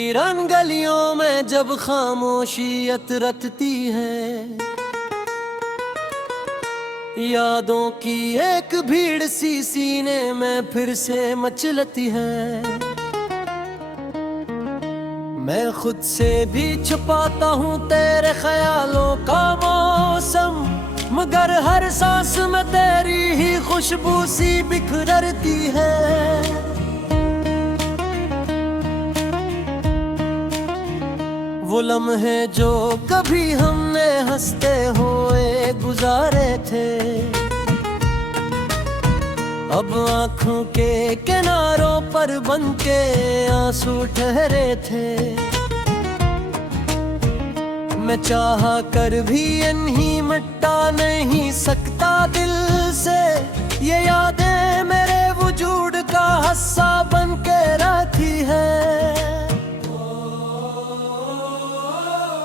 वीरान गलियों में जब खामोशियत रटती है, यादों की एक भीड़ सी सीने में फिर से मचलती है। मैं खुद से भी छुपाता हूँ तेरे ख्यालों का मौसम, मगर हर सांस में तेरी ही खुशबू सी बिखरती है। वो लम्हे जो कभी हमने हंसते हुए गुजारे थे, अब आँखों के किनारों पर बनके आंसू ठहरे थे। मैं चाह कर भी इन्हीं मिटा नहीं सकता दिल से, ये यादें मेरे वजूद का हिस्सा बनके रहती है।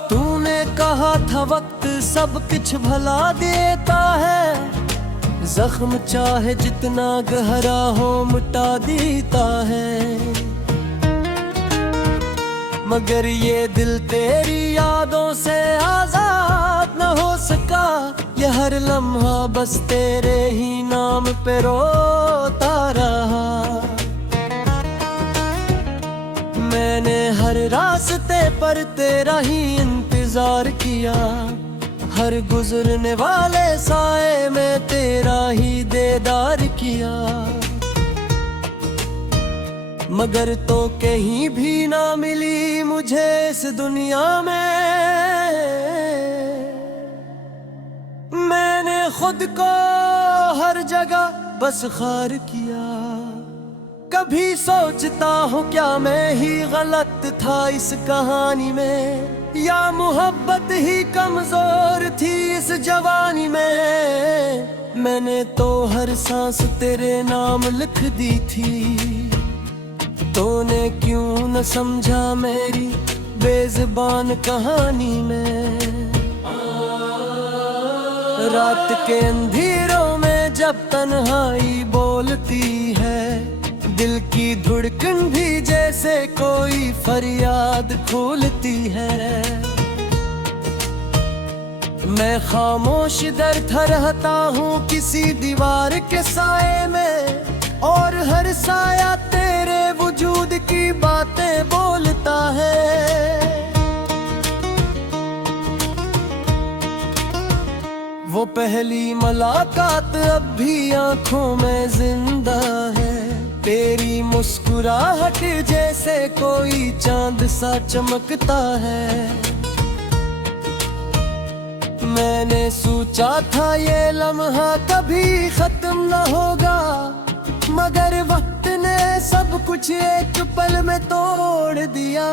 तूने कहा था वक्त सब कुछ भला देता है, जख्म चाहे जितना गहरा हो मिटा देता है। मगर ये दिल तेरी यादों से आजाद न हो सका, ये हर लम्हा बस तेरे ही नाम पे रोता रहा। मैंने हर रास्ते पर तेरा ही इंतजार किया, हर गुजरने वाले साए में तेरा ही दीदार किया। मगर तो कहीं भी ना मिली मुझे इस दुनिया में, मैंने खुद को हर जगह बस खार किया। कभी सोचता हूँ क्या मैं ही गलत था इस कहानी में, या मोहब्बत ही कमजोर थी इस जवानी में। मैंने तो हर सांस तेरे नाम लिख दी थी, तूने क्यों न समझा मेरी बेज़ुबान कहानी में। रात के अंधेरों में जब तन्हाई बोलती है, दिल की धड़कन भी जैसे कोई फरियाद खोलती है। मैं खामोश डरता रहता हूँ किसी दीवार के साए में, और हर साया तेरे वजूद की बातें बोलता है। वो पहली मुलाकात अब भी आंखों में जिंदा है, तेरी मुस्कुराहट जैसे कोई चांद सा चमकता है। मैंने सोचा था ये लम्हा कभी खत्म न होगा, मगर वक्त ने सब कुछ एक पल में तोड़ दिया।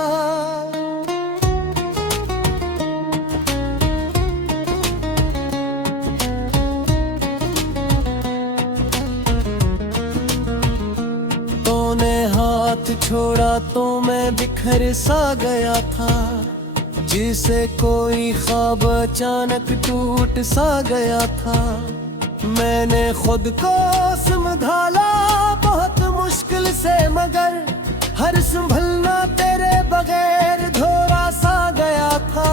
तूने हाथ छोड़ा तो मैं बिखर सा गया था, जिसे कोई ख्वाब अचानक टूट सा गया था। मैंने खुद को संभाला बहुत मुश्किल से, मगर हर संभलना तेरे बगैर धोरा सा गया था।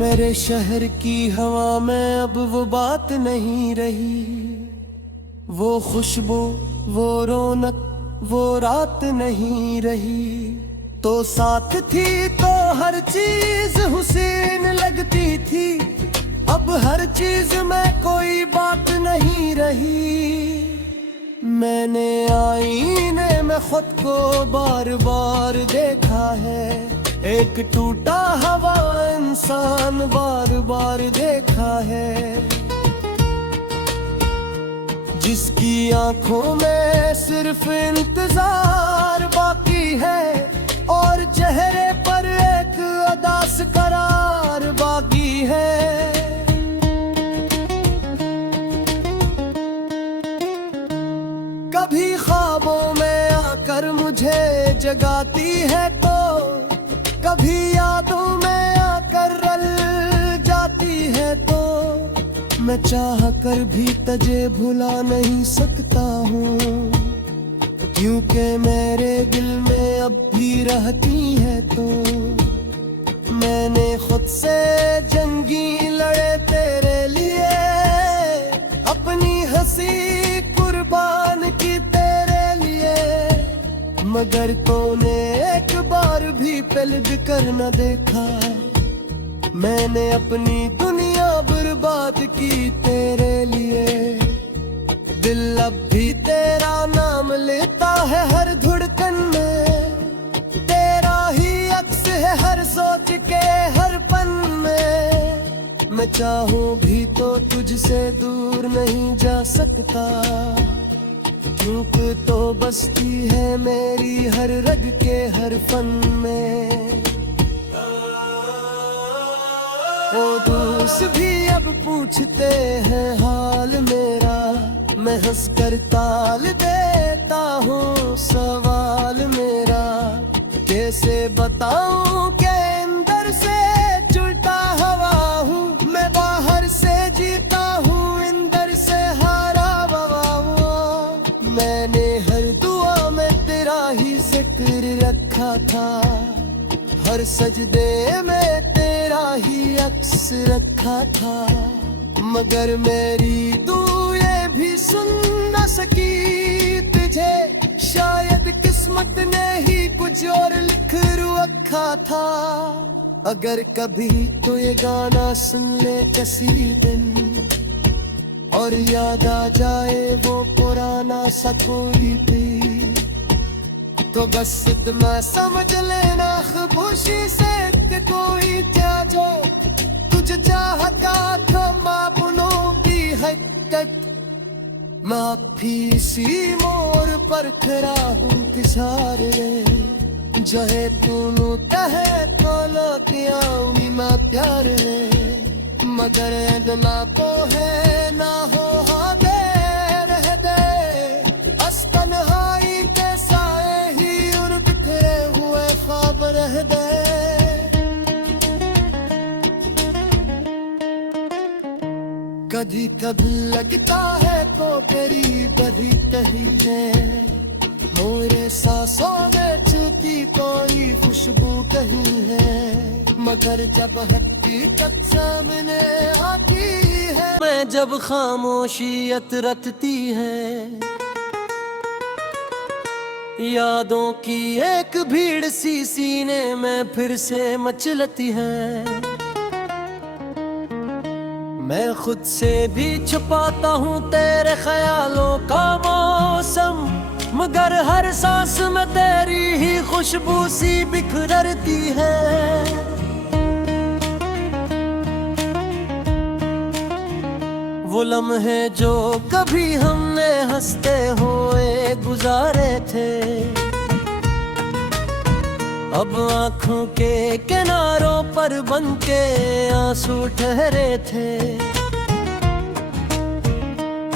मेरे शहर की हवा में अब वो बात नहीं रही, वो खुशबू, वो रौनक, वो रात नहीं रही। तो साथ थी तो हर चीज हुसैन लगती थी, अब हर चीज में कोई बात नहीं रही। मैंने आईने में खुद को बार बार देखा है, एक टूटा हुआ इंसान बार बार देखा है, जिसकी आंखों में सिर्फ इंतजार बाकी है, और चेहरे पर एक उदास करार बाकी है। कभी ख्वाबों में आकर मुझे जगाती है, तो कभी यादों में आकर रल जाती है। तो मैं चाह कर भी तुझे भुला नहीं सकता हूँ, क्योंकि मेरे दिल में अब भी रहती है तो मैंने खुद से जंगी लड़े तेरे लिए, अपनी हंसी कुर्बान की तेरे लिए, मगर तूने एक बार भी पलट कर न देखा। मैंने अपनी दुनिया बर्बाद की तेरे लिए, दिल अब भी तेरा नाम लेता है हर धड़कन में, तेरा ही अक्स है हर सोच के हर पल में। मैं चाहूं भी तो तुझसे दूर नहीं जा सकता, धूप तो बसती है मेरी हर रग के हर फन में। ओ दोस्त भी अब पूछते हैं हाल मेरा, मैं हंस कर टाल देता हूँ सवाल मेरा। कैसे बताऊं कि अंदर से जुड़ता हवा हूँ, मैं बाहर से जीता हूँ अंदर से हारा हुआ हूँ। मैंने हर दुआ में तेरा ही जिक्र रखा था, हर सजदे में तेरा ही अक्स रखा था, मगर मेरी दुआ भी सुन न सकी तुझे, शायद किस्मत ने ही कुछ और लिख रखा था। अगर कभी तो ये गाना सुन ले किसी दिन, और याद आ जाए वो पुराना सा कोई भी, तो बस इतना समझ लेना खामोशी से कि कोई क्या जो तुझे चाहता था अपनों की हकीकत। मैं भी सी मोर पर खड़ा हूँ तिसारे, जहे तूनु कहे तो लौटियाऊंगी मैं प्यार है, मगर इतना तो है ना हो हाँ दे रह दे। तन्हाई के साए ही उन बिखरे हुए ख्वाब रह दे। कभी कभी लगता है तो तेरी बदी कही है, मोरे सांसों में छूती कोई खुशबू कहीं है, मगर जब हकीकत सामने आती है, मैं जब खामोशियत रटती है, यादों की एक भीड़ सी सीने में फिर से मचलती है। मैं खुद से भी छुपाता हूँ तेरे ख्यालों का मौसम, मगर हर सांस में तेरी ही खुशबू सी बिखरती है। वो लम्हे जो कभी हमने हंसते हुए गुजारे थे, अब आँखों के किनारों पर बनके आंसू ठहरे थे।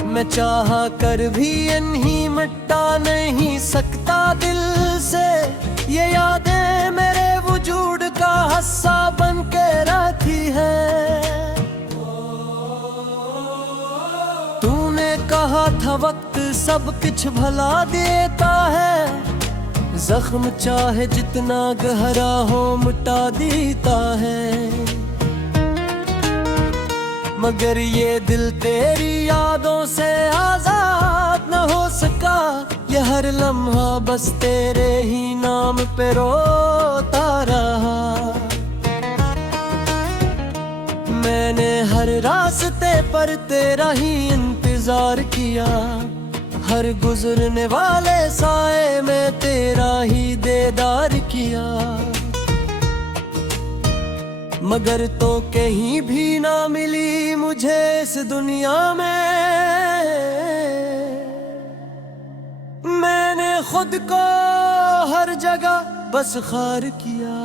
मैं चाह कर भी इन्हीं मिटा नहीं सकता दिल से, ये यादें मेरे वजूद का हिस्सा बन के रहती है। तूने कहा था वक्त सब कुछ भला देता है, जख्म चाहे जितना गहरा हो मिटा देता है, मगर ये दिल तेरी यादों से आजाद न हो सका। ये हर लम्हा बस तेरे ही नाम पे रोता रहा। मैंने हर रास्ते पर तेरा ही इंतजार किया, हर गुजरने वाले साए में तेरा ही दीदार किया, मगर तो कहीं भी ना मिली मुझे इस दुनिया में। मैंने खुद को हर जगह बस खार किया।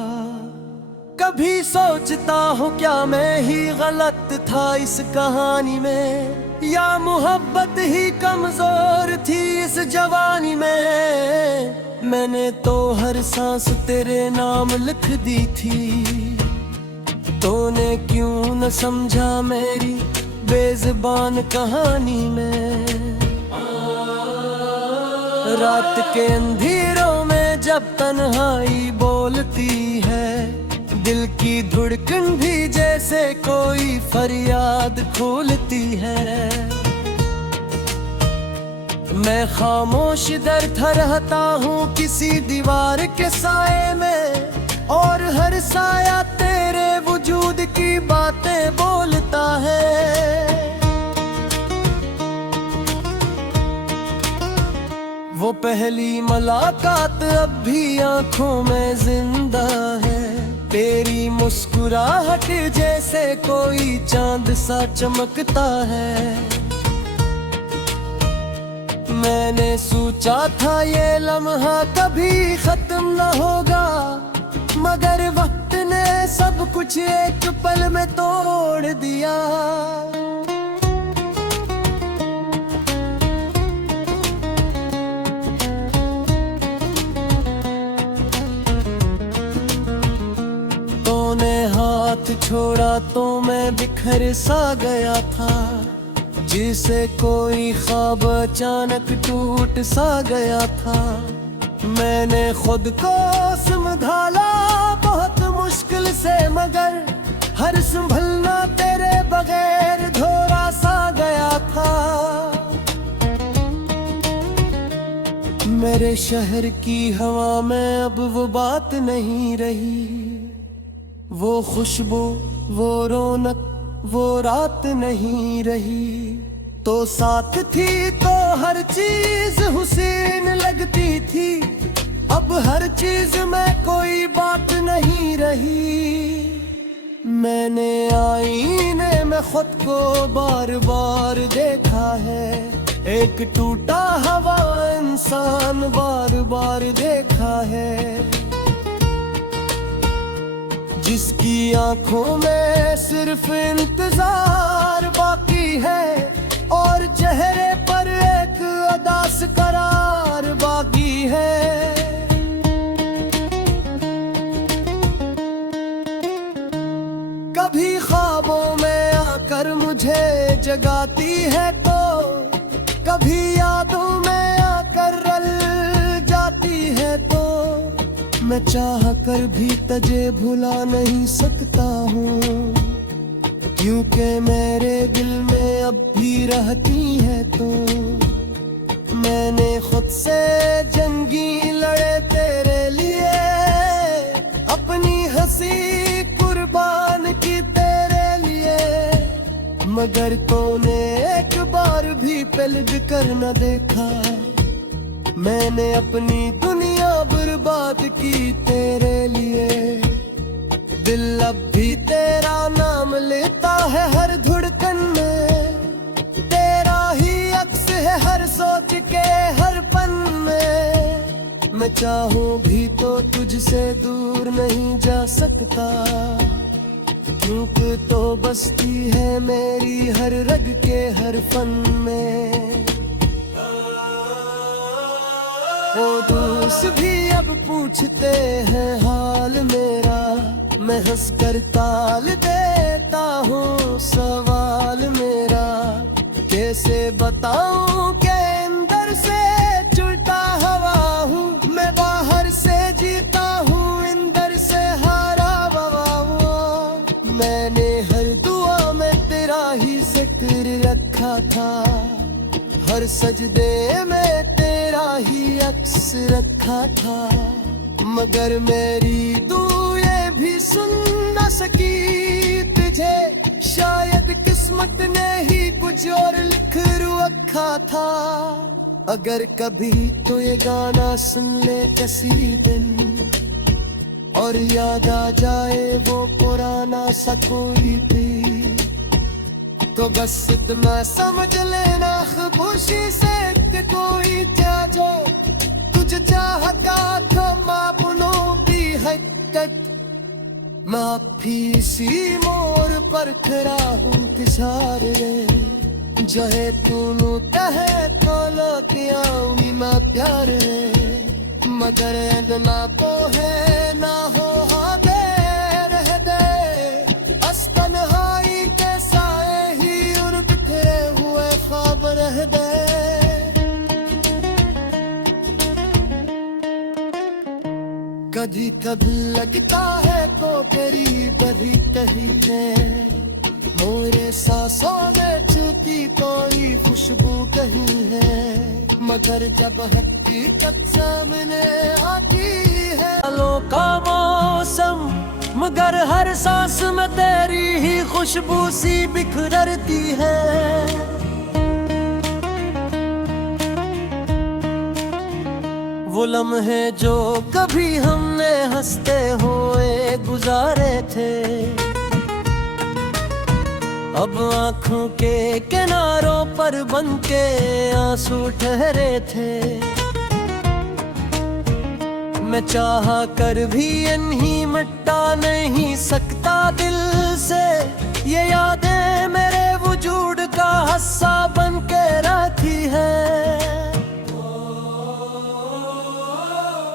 कभी सोचता हूँ क्या मैं ही गलत था इस कहानी में, या मोहब्बत ही कमजोर थी इस जवानी में। मैंने तो हर सांस तेरे नाम लिख दी थी, तूने क्यों न समझा मेरी बेज़ुबान कहानी में। रात के अंधेरों में जब तन्हाई बोलती है, दिल की धड़कन भी जैसे कोई फरियाद खोलती है। मैं खामोश डरता रहता हूँ किसी दीवार के साए में, और हर साया तेरे वजूद की बातें बोलता है। वो पहली मुलाकात अब भी आंखों में जिंदा है, तेरी मुस्कुराहट जैसे कोई चांद सा चमकता है। मैंने सोचा था ये लम्हा कभी खत्म न होगा, मगर वक्त ने सब कुछ एक पल में तोड़ दिया। तूने हाथ छोड़ा तो मैं बिखर सा गया था, जिसे कोई ख्वाब अचानक टूट सा गया था। मैंने खुद को संभाला बहुत मुश्किल से, मगर हर संभलना तेरे बगैर धोरा सा गया था। मेरे शहर की हवा में अब वो बात नहीं रही, वो खुशबू, वो रौनक, वो रात नहीं रही। तो साथ थी तो हर चीज हुसैन लगती थी, अब हर चीज में कोई बात नहीं रही। मैंने आईने में खुद को बार बार देखा है, एक टूटा हुआ इंसान बार बार देखा है, जिसकी आंखों में सिर्फ इंतजार बाकी है, और चेहरे पर एक उदास करार बाकी है। कभी ख्वाबों में आकर मुझे जगाती है, तो कभी यादों में आकर रल जाती है। तो मैं चाह कर भी तुझे भुला नहीं सकता हूँ, क्योंकि मेरे दिल में अब भी रहती है। तो मैंने खुद से जंगी लड़े तेरे लिए, अपनी हंसी कुर्बान की तेरे लिए, मगर तूने एक बार भी पलट कर न देखा। मैंने अपनी दुनिया बर्बाद की तेरे लिए, दिल अब भी तेरा नाम लेता है हर धड़कन में, तेरा ही अक्स है हर सोच के हर पन में। मैं चाहूं भी तो तुझसे दूर नहीं जा सकता, क्योंकि तो बसती है मेरी हर रग के हर फन में। वो दोस्त भी अब पूछते हैं हाल मेरा, मैं हंस कर टाल देता हूँ सवाल मेरा। कैसे बताऊं कि अंदर से चुलता हवा हूँ, मैं बाहर से जीता हूँ अंदर से हारा हुआ हूँ। मैंने हर दुआ में तेरा ही जिक्र रखा था, हर सजदे में तेरा ही अक्स रखा था, मगर मेरी दुआएं भी सुन न सकी तुझे। शायद किस्मत ने ही कुछ और लिख रखा था। अगर कभी तो ये गाना सुन ले किसी दिन, और याद आ जाए वो पुराना सा कोई भी, तो बस इतना समझ लेना खामोशी से कि कोई क्या जो तुझे चाहता था अपनों की हकीकत। मैं भी इसी मोड़ पर खड़ा हूँ तिसारे, जो है तूनु कहे तो लौट आऊंगी मैं प्यार, मगर इतना तो है ना हो दे रह दे। तन्हाई के साए ही उन बिखरे हुए ख्वाब रह दे। कभी कभी लगता है तो तेरी बड़ी तहरीरें मोरे सांसों में छूती कोई खुशबू कहीं है, मगर जब हकीकत सामने आती है सालों का मौसम, मगर हर सांस में तेरी ही खुशबू सी बिखरती है। वो लम्हे जो कभी हमने हंसते हुए गुजारे थे, अब आँखों के किनारों पर बनके आंसू ठहरे थे। मैं चाहा कर भी इन्हीं मिटा नहीं सकता दिल से, ये यादें मेरे वजूद का हिस्सा बनके रखी है।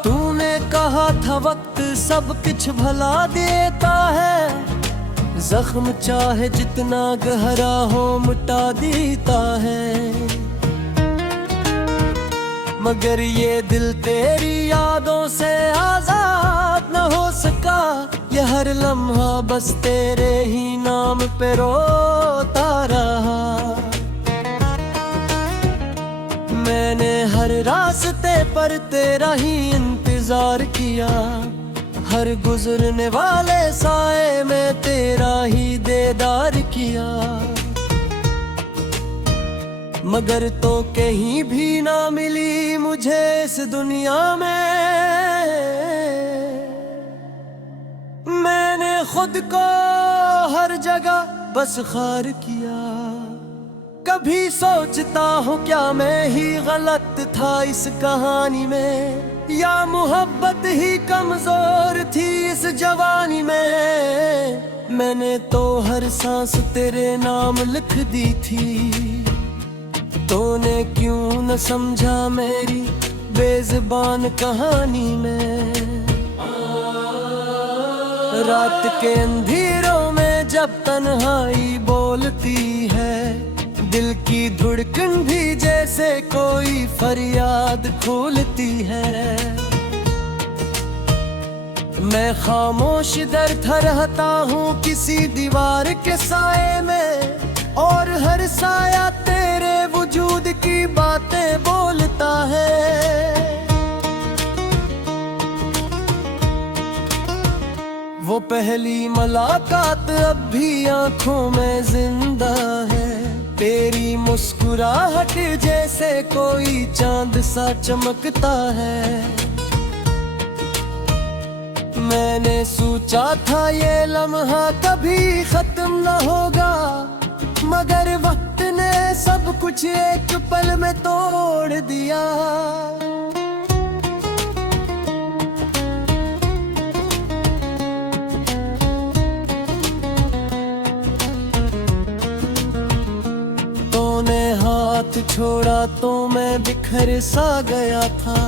तूने कहा था वक्त सब कुछ भुला देता है, जख्म चाहे जितना गहरा हो मिटा देता है, मगर ये दिल तेरी यादों से आजाद न हो सका। ये हर लम्हा बस तेरे ही नाम पे रोता रहा। मैंने हर रास्ते पर तेरा ही इंतजार किया, हर गुजरने वाले साए में तेरा ही दीदार किया, मगर तो कहीं भी ना मिली मुझे इस दुनिया में। मैंने खुद को हर जगह बस खार किया। कभी सोचता हूँ क्या मैं ही गलत था इस कहानी में, या मोहब्बत ही कमजोर थी इस जवानी में। मैंने तो हर सांस तेरे नाम लिख दी थी, तूने क्यों न समझा मेरी बेज़बान कहानी में। रात के अंधेरों में जब तन्हाई बोलती है, दिल की धड़कन भी जैसे कोई फरियाद खोलती है। मैं खामोश डरता रहता हूँ किसी दीवार के साए में, और हर साया तेरे वजूद की बातें बोलता है। वो पहली मुलाकात अब भी आंखों में जिंदा है, तेरी मुस्कुराहट जैसे कोई चांद सा चमकता है। मैंने सोचा था ये लम्हा कभी खत्म न होगा, मगर वक्त ने सब कुछ एक पल में तोड़ दिया। तूने हाथ छोड़ा तो मैं बिखर सा गया था,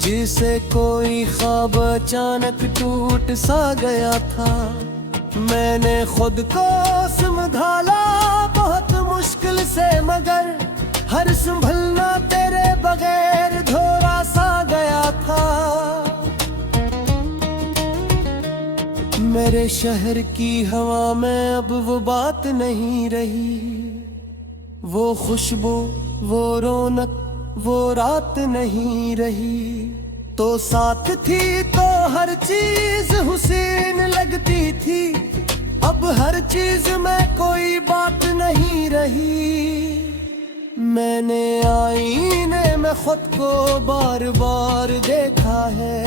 जिसे कोई ख्वाब अचानक टूट सा गया था। मैंने खुद को संभाला बहुत मुश्किल से, मगर हर संभलना तेरे बगैर धोरा सा गया था। मेरे शहर की हवा में अब वो बात नहीं रही, वो खुशबू, वो रौनक, वो रात नहीं रही। तो साथ थी तो हर चीज हुसैन लगती थी, अब हर चीज में कोई बात नहीं रही। मैंने आईने में खुद को बार बार देखा है,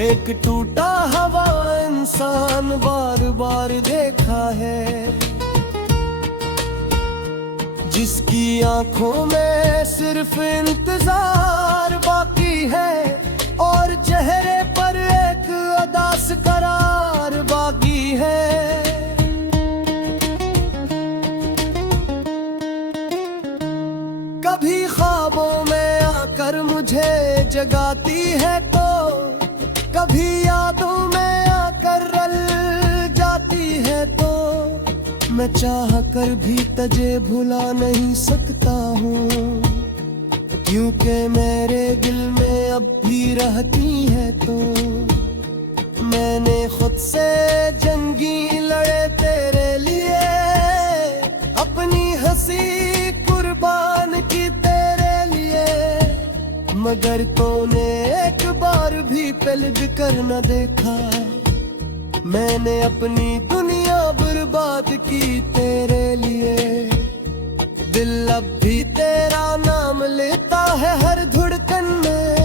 एक टूटा हुआ इंसान बार बार देखा है, जिसकी आंखों में सिर्फ इंतजार बाकी है, और चेहरे पर एक उदास करार बाकी है। कभी ख्वाबों में आकर मुझे जगाती है तो, कभी यादों में आकर रल जाती है तो। मैं चाह कर भी तुझे भुला नहीं सकता हूँ, क्योंकि मेरे दिल में अब भी रहती है तो। मैंने खुद से जंगी लड़े तेरे लिए, अपनी हंसी कुर्बान की तेरे लिए, मगर तूने एक बार भी पलट कर न देखा। मैंने अपनी दुनिया बर्बाद की तेरे लिए। दिल अब भी तेरा नाम लेता है हर धड़कन में,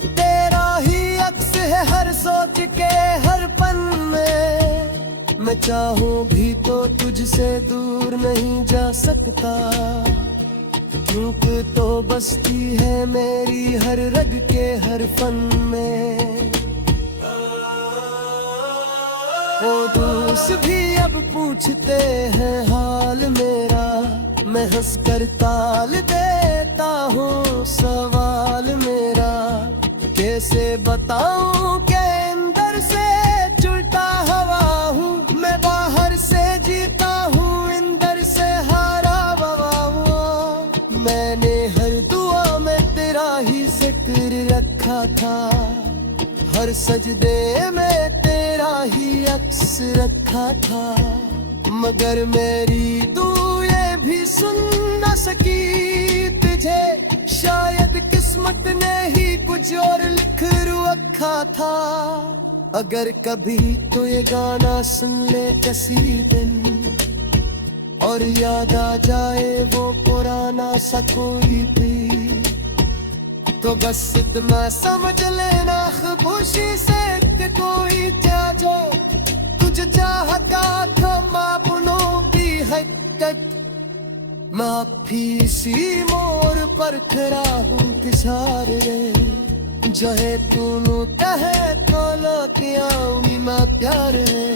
तेरा ही अक्स है हर सोच के हर पल में। मैं चाहूं भी तो तुझसे दूर नहीं जा सकता, क्योंकि तो बसती है मेरी हर रग के हर फन में। वो दोस्त भी अब पूछते हैं हाल मेरा, मैं हंस कर टाल देता हूँ सवाल मेरा। कैसे बताऊं कि अंदर से चुलता हवा हूँ, मैं बाहर से जीता हूँ अंदर से हारा हुआ। मैंने हर दुआ में तेरा ही जिक्र रखा था, हर सजदे में तेरा ही अक्स रखा था, मगर मेरी दुआएं भी सुन न सकी तुझे। शायद किस्मत ने ही कुछ और लिख रखा था। अगर कभी तो ये गाना सुन ले किसी दिन, और याद आ जाए वो पुराना सा कोई भी, तो बस इतना समझ लेना खामोशी से कि कोई क्या जो तुझे चाहता था अपनों की हकीकत। मैं भी इसी मोड़ पर खड़ा हूँ तिसारे, जहे तूनु कहे तो लौट आऊंगी मैं प्यार है,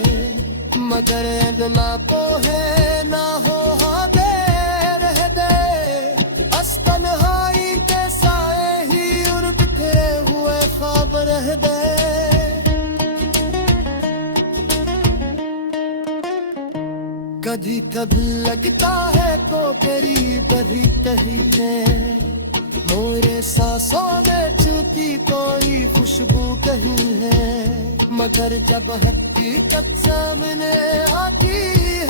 मगर इतना तो है ना हो दे रह दे। तन्हाई के साए ही उन बिखरे हुए ख्वाब रह दे। कभी कभी लगता है तो तेरी बड़ी कही है, मेरे सांसों में छूती कोई खुशबू कहीं है, मगर जब हकीकत सामने आती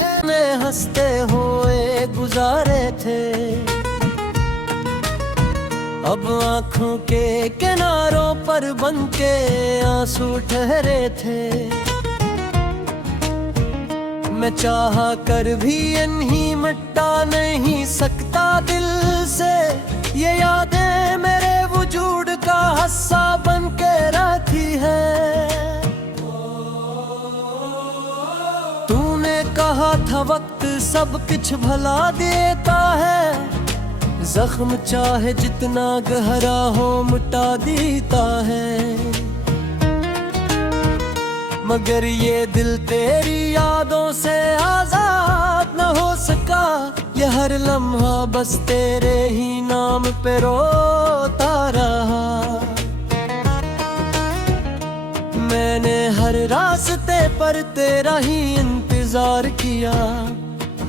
है। मैं हंसते हुए गुजारे थे, अब आँखों के किनारों पर बनके आंसू ठहरे थे। मैं चाहा कर भी इन्हीं मिटा नहीं सकता दिल से, ये यादें मेरे वजूद का हिस्सा बन के रहती है। तूने कहा था वक्त सब कुछ भला देता है, जख्म चाहे जितना गहरा हो मिटा देता है, मगर ये दिल तेरी यादों से आजाद न हो सका। ये हर लम्हा बस तेरे ही नाम पे रोता रहा। मैंने हर रास्ते पर तेरा ही इंतजार किया,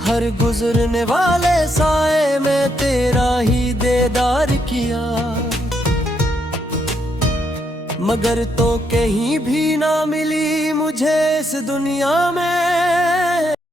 हर गुजरने वाले साए में तेरा ही दीदार किया, मगर तो कहीं भी ना मिली मुझे इस दुनिया में